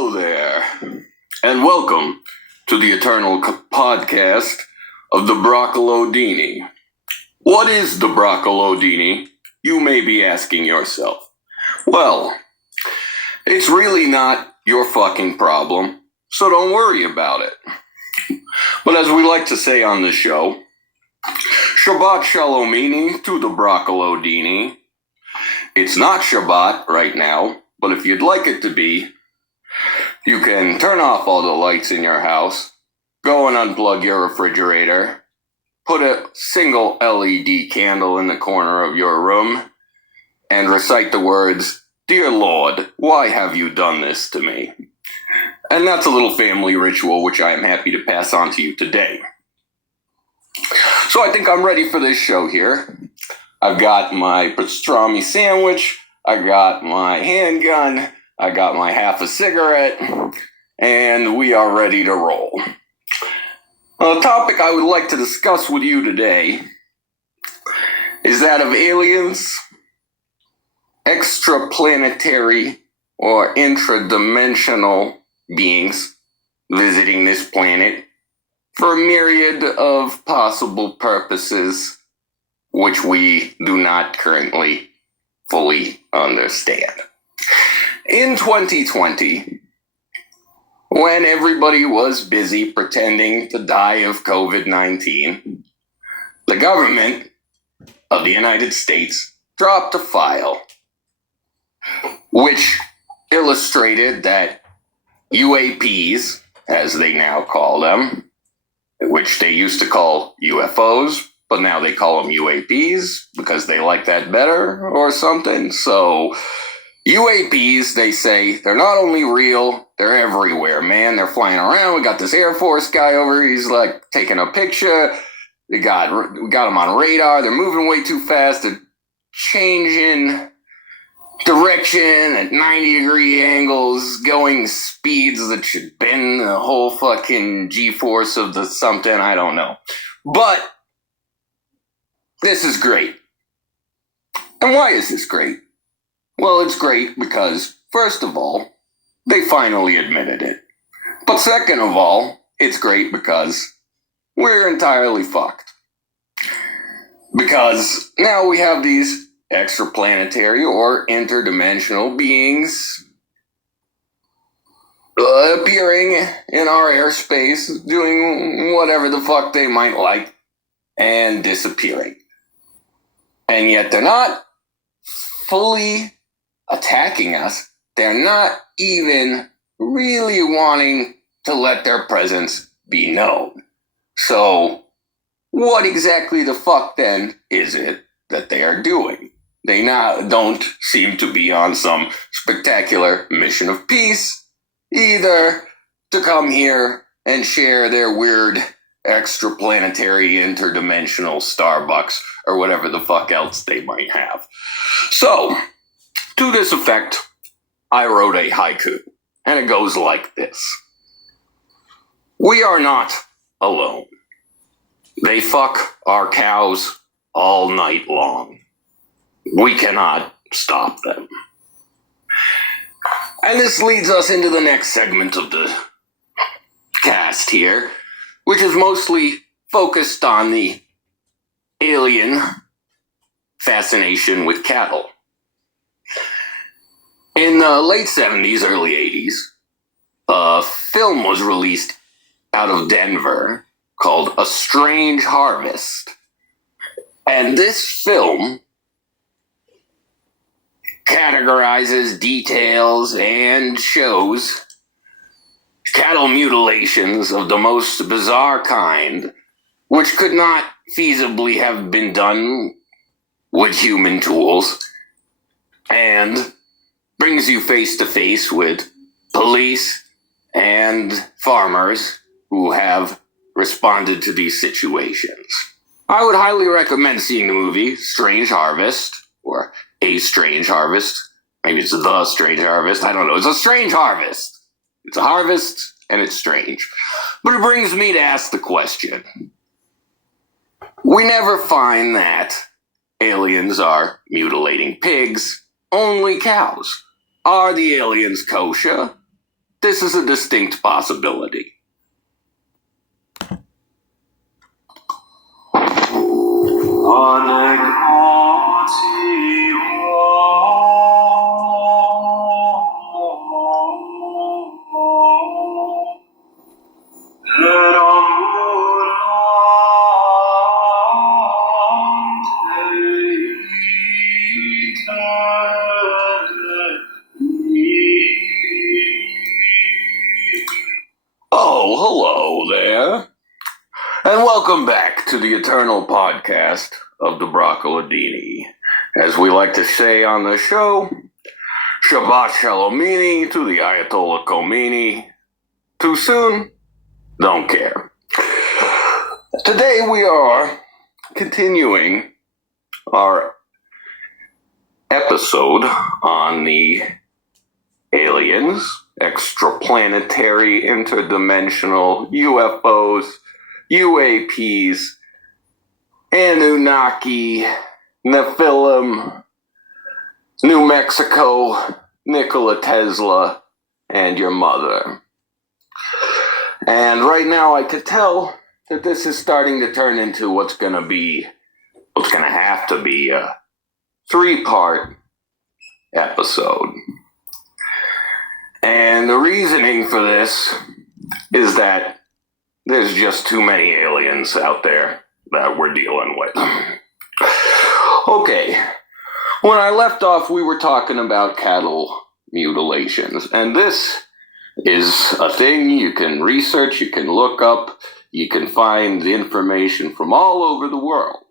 Hello there, and welcome to the Eternal Podcast of the Broccolodini. What is the Broccolodini, you may be asking yourself. Well, it's really not your fucking problem, so don't worry about it. But as we like to say on the show, Shabbat Shalomini to the Broccolodini. It's not Shabbat right now, but if you'd like it to be, you can turn off all the lights in your house, go and unplug your refrigerator, put a single LED candle in the corner of your room, and recite the words, "Dear Lord, why have you done this to me?" And that's a little family ritual which I am happy to pass on to you today. So I think I'm ready for this show here. I've got my pastrami sandwich, I got my handgun, I got my half a cigarette, and we are ready to roll. The topic I would like to discuss with you today is that of aliens, extraplanetary or intradimensional beings visiting this planet for a myriad of possible purposes which we do not currently fully understand. In 2020, when everybody was busy pretending to die of COVID-19, the government of the United States dropped a file which illustrated that UAPs, as they now call them, which they used to call UFOs, but now they call them UAPs because they like that better or something. So UAPs, they say, they're not only real, they're everywhere, man. They're flying around. We got this Air Force guy over here. He's like taking a picture. We got them on radar. They're moving way too fast. They're changing direction at 90-degree angles, going speeds that should bend the whole fucking G-force of the something. I don't know. But this is great. And why is this great? Well, it's great because, first of all, they finally admitted it. But second of all, it's great because we're entirely fucked. Because now we have these extraplanetary or interdimensional beings appearing in our airspace, doing whatever the fuck they might like, and disappearing. And yet they're not fully attacking us. They're not even really wanting to let their presence be known. So, what exactly the fuck then is it that they are doing? They now don't seem to be on some spectacular mission of peace, either to come here and share their weird extraplanetary interdimensional Starbucks or whatever the fuck else they might have. So, to this effect, I wrote a haiku, and it goes like this. We are not alone. They fuck our cows all night long. We cannot stop them. And this leads us into the next segment of the cast here, which is mostly focused on the alien fascination with cattle. In the late 70s, early 80s, a film was released out of Denver called A Strange Harvest. And this film categorizes, details, and shows cattle mutilations of the most bizarre kind, which could not feasibly have been done with human tools, and brings you face to face with police and farmers who have responded to these situations. I would highly recommend seeing the movie Strange Harvest, or A Strange Harvest. Maybe it's The Strange Harvest. I don't know. It's A Strange Harvest. It's a harvest, and it's strange. But it brings me to ask the question. We never find that aliens are mutilating pigs, only cows. Are the aliens kosher? this is a distinct possibility. Oh, hello there. And welcome back to the Eternal Podcast of the Broccoladini. As we like to say on the show, Shabbat Shalomini to the Ayatollah Khomeini. Too soon? Don't care. Today we are continuing our episode on the aliens, extraplanetary, interdimensional, UFOs, UAPs, Anunnaki, Nephilim, New Mexico, Nikola Tesla, and your mother. And right now I could tell that this is starting to turn into what's going to have to be a 3-part episode. And the reasoning for this is that there's just too many aliens out there that we're dealing with. Okay, when I left off, we were talking about cattle mutilations, and this is a thing you can research, you can look up, you can find the information from all over the world.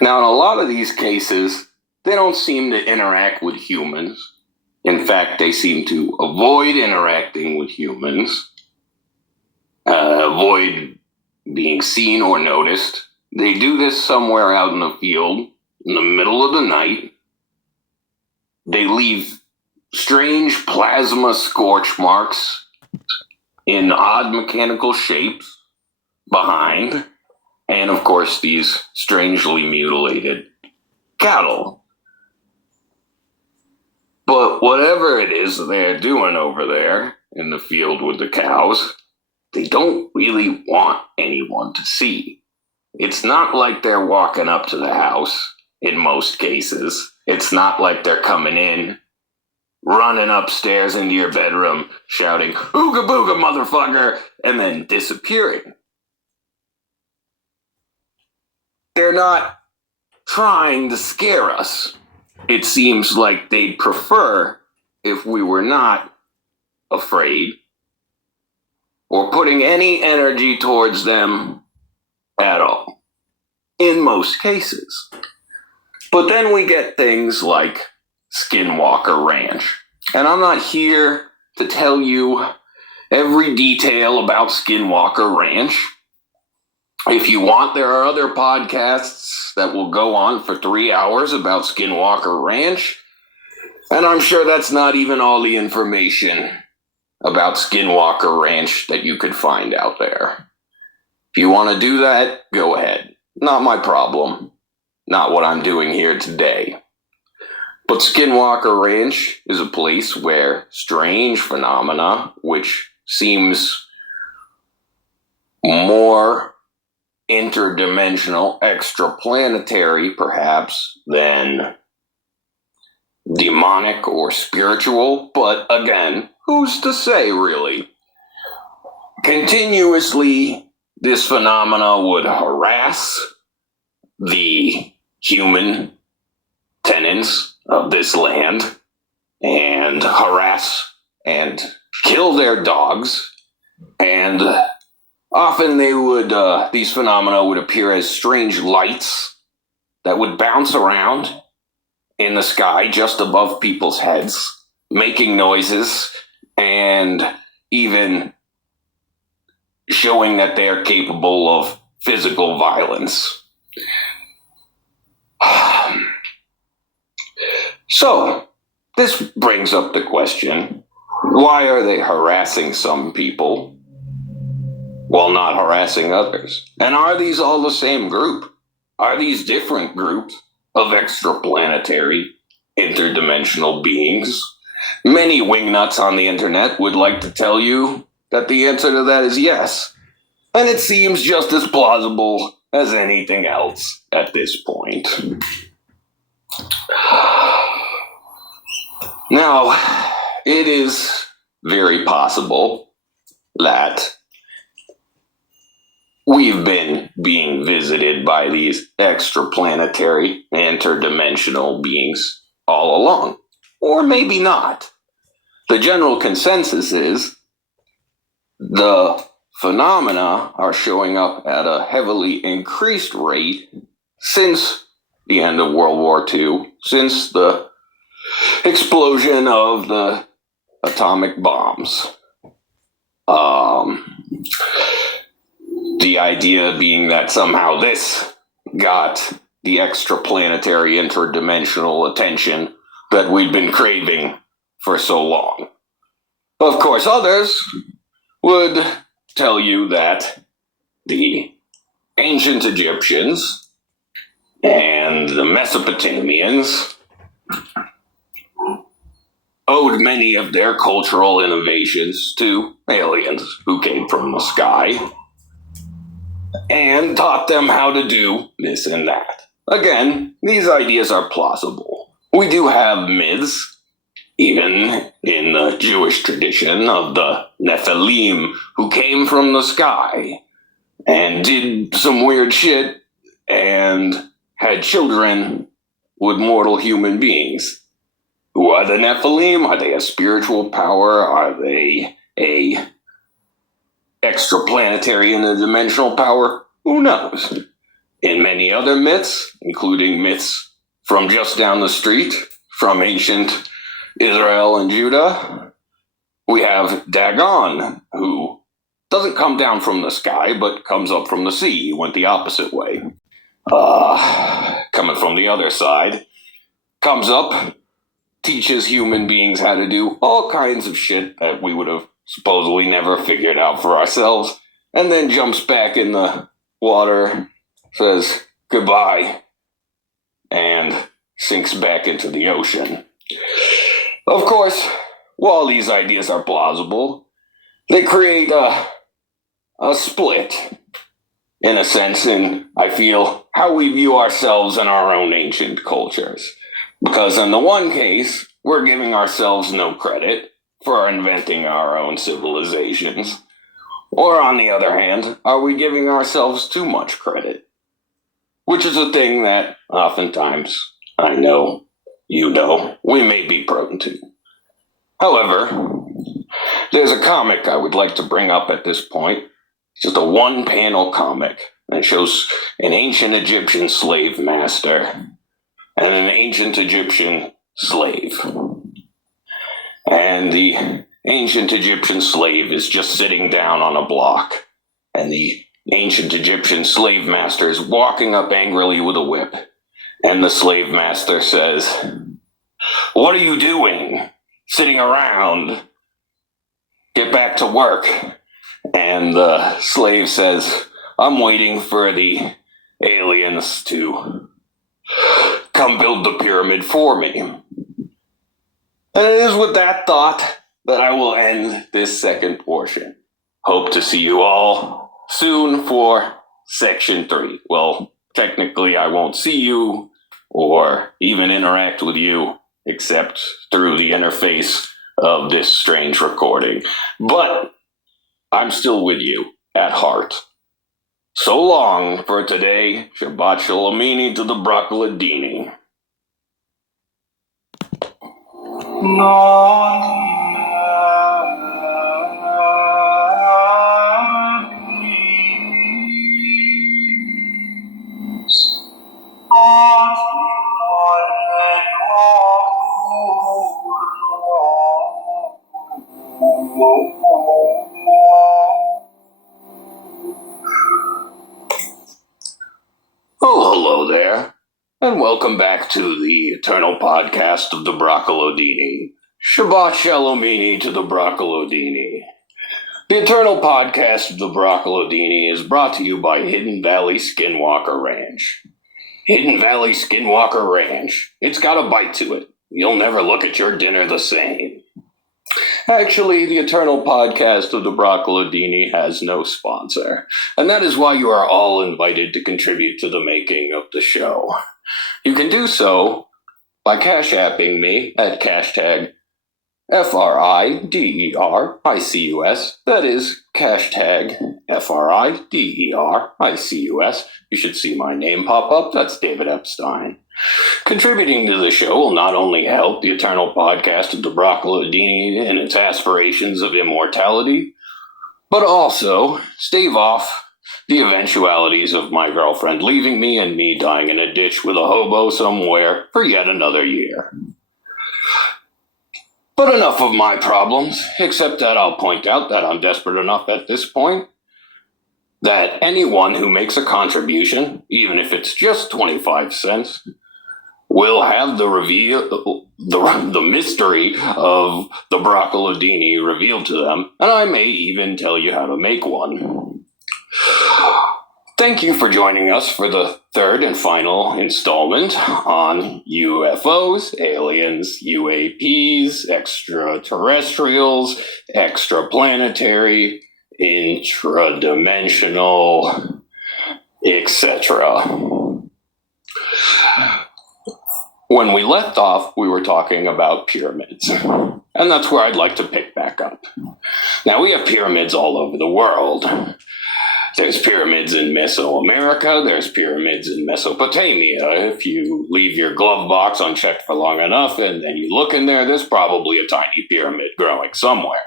Now, in a lot of these cases, they don't seem to interact with humans. In fact, they seem to avoid interacting with humans, avoid being seen or noticed. They do this somewhere out in the field, in the middle of the night. They leave strange plasma scorch marks in odd mechanical shapes behind, and of course these strangely mutilated cattle. But whatever it is they're doing over there in the field with the cows, they don't really want anyone to see. It's not like they're walking up to the house in most cases. It's not like they're coming in, running upstairs into your bedroom, shouting, "Ooga booga, motherfucker," and then disappearing. They're not trying to scare us. It seems like they'd prefer if we were not afraid or putting any energy towards them at all, in most cases. But then we get things like Skinwalker Ranch. And I'm not here to tell you every detail about Skinwalker Ranch. If you want, there are other podcasts that will go on for 3 hours about Skinwalker Ranch. And I'm sure that's not even all the information about Skinwalker Ranch that you could find out there. If you want to do that, go ahead. Not my problem. Not what I'm doing here today. But Skinwalker Ranch is a place where strange phenomena, which seems more interdimensional, extraplanetary perhaps, than demonic or spiritual, but again, who's to say really? Continuously, this phenomena would harass the human tenants of this land and harass and kill their dogs, and often these phenomena would appear as strange lights that would bounce around in the sky just above people's heads, making noises and even showing that they are capable of physical violence. So, this brings up the question, why are they harassing some people while not harassing others? And are these all the same group? Are these different groups of extraplanetary, interdimensional beings Many wingnuts on the internet would like to tell you that the answer to that is yes. And it seems just as plausible as anything else at this point. Now, it is very possible that we've been being visited by these extraplanetary, interdimensional beings all along. Or maybe not. The general consensus is the phenomena are showing up at a heavily increased rate since the end of World War II, since the explosion of the atomic bombs. The idea being that somehow this got the extraplanetary, interdimensional attention that we'd been craving for so long. Of course, others would tell you that the ancient Egyptians and the Mesopotamians owed many of their cultural innovations to aliens who came from the sky and taught them how to do this and that. Again, these ideas are plausible. We do have myths, even in the Jewish tradition, of the Nephilim who came from the sky and did some weird shit and had children with mortal human beings. Who are the Nephilim? Are they a spiritual power? Are they a extraplanetary interdimensional power? Who knows? In many other myths, including myths from just down the street, from ancient Israel and Judah, we have Dagon, who doesn't come down from the sky, but comes up from the sea. He went the opposite way. Coming from the other side, comes up, teaches human beings how to do all kinds of shit that we would have supposedly never figured out for ourselves, and then jumps back in the water, says goodbye, and sinks back into the ocean. Of course, while these ideas are plausible, they create a split, in a sense, in, I feel, how we view ourselves and our own ancient cultures. Because in the one case, we're giving ourselves no credit for inventing our own civilizations. Or on the other hand, are we giving ourselves too much credit? Which is a thing that oftentimes, I know, you know, we may be prone to. However, there's a comic I would like to bring up at this point. It's just a one-panel comic that shows an ancient Egyptian slave master and an ancient Egyptian slave. And the ancient Egyptian slave is just sitting down on a block, and the ancient Egyptian slave master is walking up angrily with a whip. And the slave master says, "What are you doing? Sitting around? Get back to work." And the slave says, "I'm waiting for the aliens to come build the pyramid for me." And it is with that thought that I will end this second portion. Hope to see you all soon for section 3. Well, technically I won't see you or even interact with you except through the interface of this strange recording. But I'm still with you at heart. So long for today. Shabbat Shalomini to the Broccoladini. Oh, hello there, and welcome back to the eternal podcast of the Broccoladini. Shabbat Shalomini to the Broccoladini. The eternal podcast of the Broccoladini is brought to you by Hidden Valley Skinwalker Ranch. Hidden Valley Skinwalker Ranch. It's got a bite to it. You'll never look at your dinner the same. Actually, the Eternal Podcast of the Broccolodini has no sponsor, and that is why you are all invited to contribute to the making of the show. You can do so by cash apping me at hashtag FRIDERICUS. That is hashtag FRIDERICUS. You should see my name pop up. That's David Epstein. Contributing to the show will not only help the Eternal Podcast of the Broccolodini in its aspirations of immortality, but also stave off the eventualities of my girlfriend leaving me and me dying in a ditch with a hobo somewhere for yet another year. But enough of my problems, except that I'll point out that I'm desperate enough at this point that anyone who makes a contribution, even if it's just 25 cents, will have the mystery of the Broccolodini revealed to them, and I may even tell you how to make one. Thank you for joining us for the third and final installment on UFOs, aliens, UAPs, extraterrestrials, extraplanetary, intradimensional, etc. When we left off, we were talking about pyramids, and that's where I'd like to pick back up. Now, we have pyramids all over the world. There's pyramids in Mesoamerica, there's pyramids in Mesopotamia. If you leave your glove box unchecked for long enough and then you look in there, there's probably a tiny pyramid growing somewhere.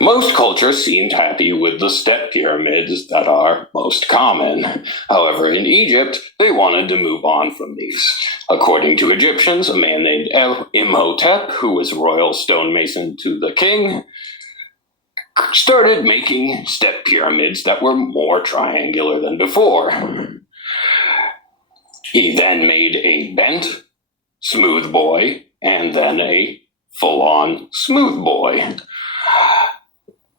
Most cultures seemed happy with the step pyramids that are most common. However, in Egypt, they wanted to move on from these. According to Egyptians, a man named Imhotep, who was royal stonemason to the king, started making step pyramids that were more triangular than before. He then made a bent smooth boy and then a full-on smooth boy.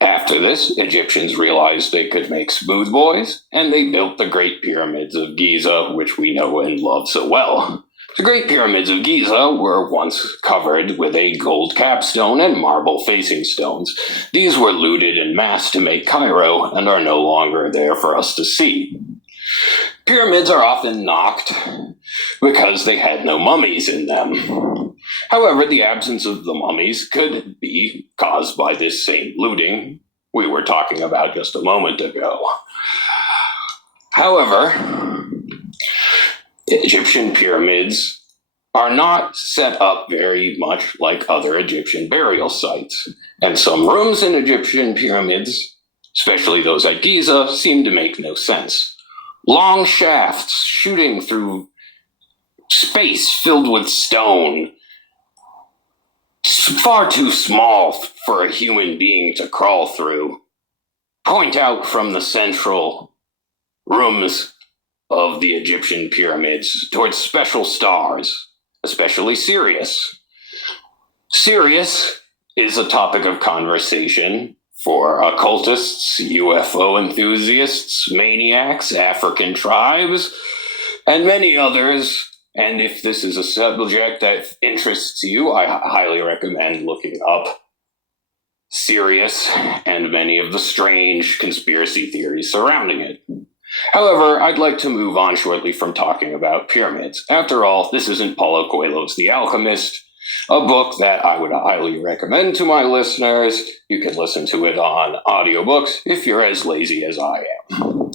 After this, Egyptians realized they could make smooth boys, and they built the Great Pyramids of Giza, which we know and love so well. The Great Pyramids of Giza were once covered with a gold capstone and marble facing stones. These were looted en masse to make Cairo and are no longer there for us to see. Pyramids are often knocked because they had no mummies in them. However, the absence of the mummies could be caused by this same looting we were talking about just a moment ago. However, Egyptian pyramids are not set up very much like other Egyptian burial sites, and some rooms in Egyptian pyramids, especially those at Giza, seem to make no sense. Long shafts shooting through space filled with stone, far too small for a human being to crawl through, point out from the central rooms of the Egyptian pyramids towards special stars, especially Sirius. Sirius is a topic of conversation for occultists, UFO enthusiasts, maniacs, African tribes, and many others. And if this is a subject that interests you, I highly recommend looking up Sirius and many of the strange conspiracy theories surrounding it. However, I'd like to move on shortly from talking about pyramids. After all, this isn't Paulo Coelho's The Alchemist, a book that I would highly recommend to my listeners. You can listen to it on audiobooks if you're as lazy as I am.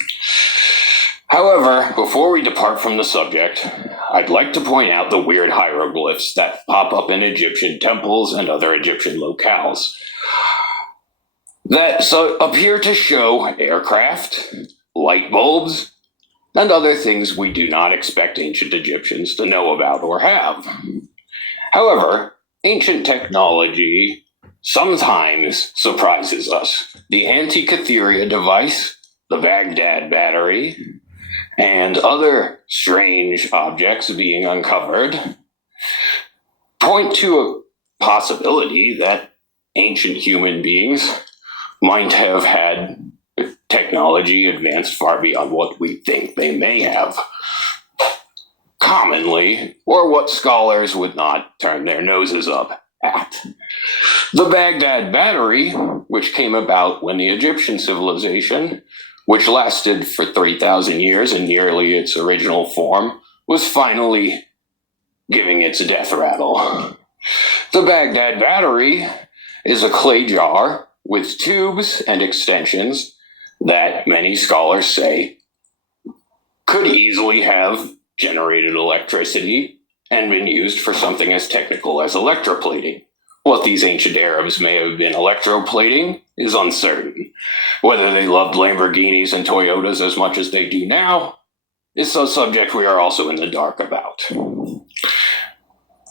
However, before we depart from the subject, I'd like to point out the weird hieroglyphs that pop up in Egyptian temples and other Egyptian locales that appear to show aircraft, light bulbs, and other things we do not expect ancient Egyptians to know about or have. However, ancient technology sometimes surprises us. The Antikythera device, the Baghdad battery, and other strange objects being uncovered point to a possibility that ancient human beings might have had technology advanced far beyond what we think they may have commonly, or what scholars would not turn their noses up at. The Baghdad Battery, which came about when the Egyptian civilization, which lasted for 3,000 years in nearly its original form, was finally giving its death rattle. The Baghdad Battery is a clay jar with tubes and extensions that many scholars say could easily have generated electricity and been used for something as technical as electroplating. What these ancient Arabs may have been electroplating is uncertain. Whether they loved Lamborghinis and Toyotas as much as they do now is a subject we are also in the dark about.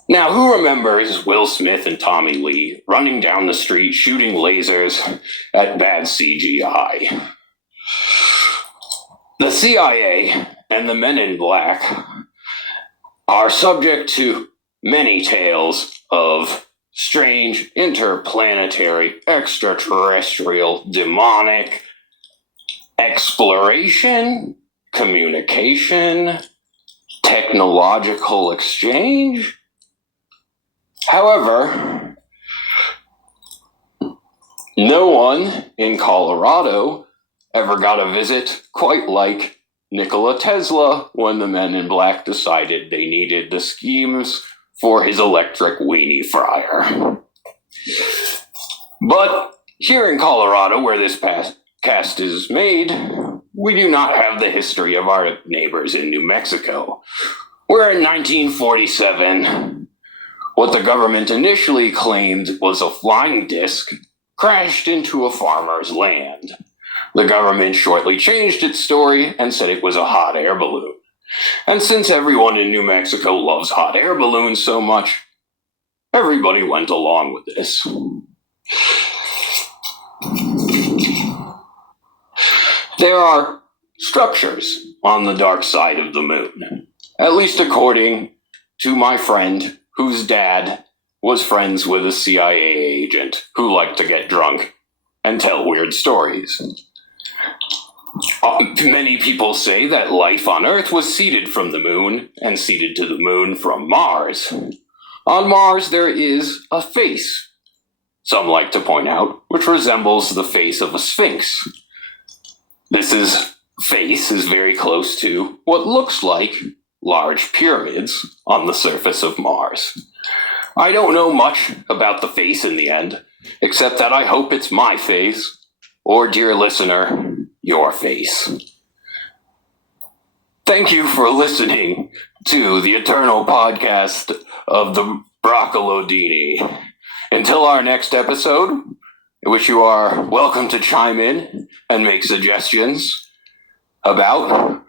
Now, who remembers Will Smith and Tommy Lee running down the street shooting lasers at bad CGI? The CIA and the Men in Black are subject to many tales of strange, interplanetary, extraterrestrial, demonic exploration, communication, technological exchange. However, no one in Colorado ever got a visit quite like Nikola Tesla when the Men in Black decided they needed the schemes for his electric weenie fryer. But here in Colorado, where this cast is made, we do not have the history of our neighbors in New Mexico, where in 1947, what the government initially claimed was a flying disc crashed into a farmer's land. The government shortly changed its story and said it was a hot air balloon. And since everyone in New Mexico loves hot air balloons so much, everybody went along with this. There are structures on the dark side of the moon, at least according to my friend whose dad was friends with a CIA agent who liked to get drunk and tell weird stories. Many people say that life on Earth was seeded from the moon and seeded to the moon from Mars. On Mars, there is a face, some like to point out, which resembles the face of a sphinx. This face is very close to what looks like large pyramids on the surface of Mars. I don't know much about the face in the end, except that I hope it's my face, or, dear listener, your face. Thank you for listening to the Eternal Podcast of the Broccolodini. Until our next episode, in which you are welcome to chime in and make suggestions about.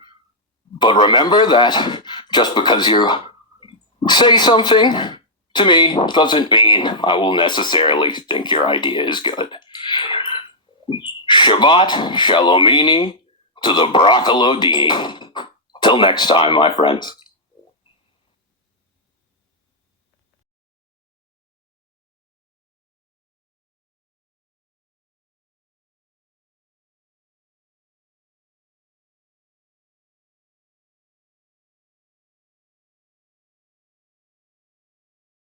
But remember that just because you say something to me doesn't mean I will necessarily think your idea is good. Shabbat Shalomini to the Broccolodini. Till next time, my friends.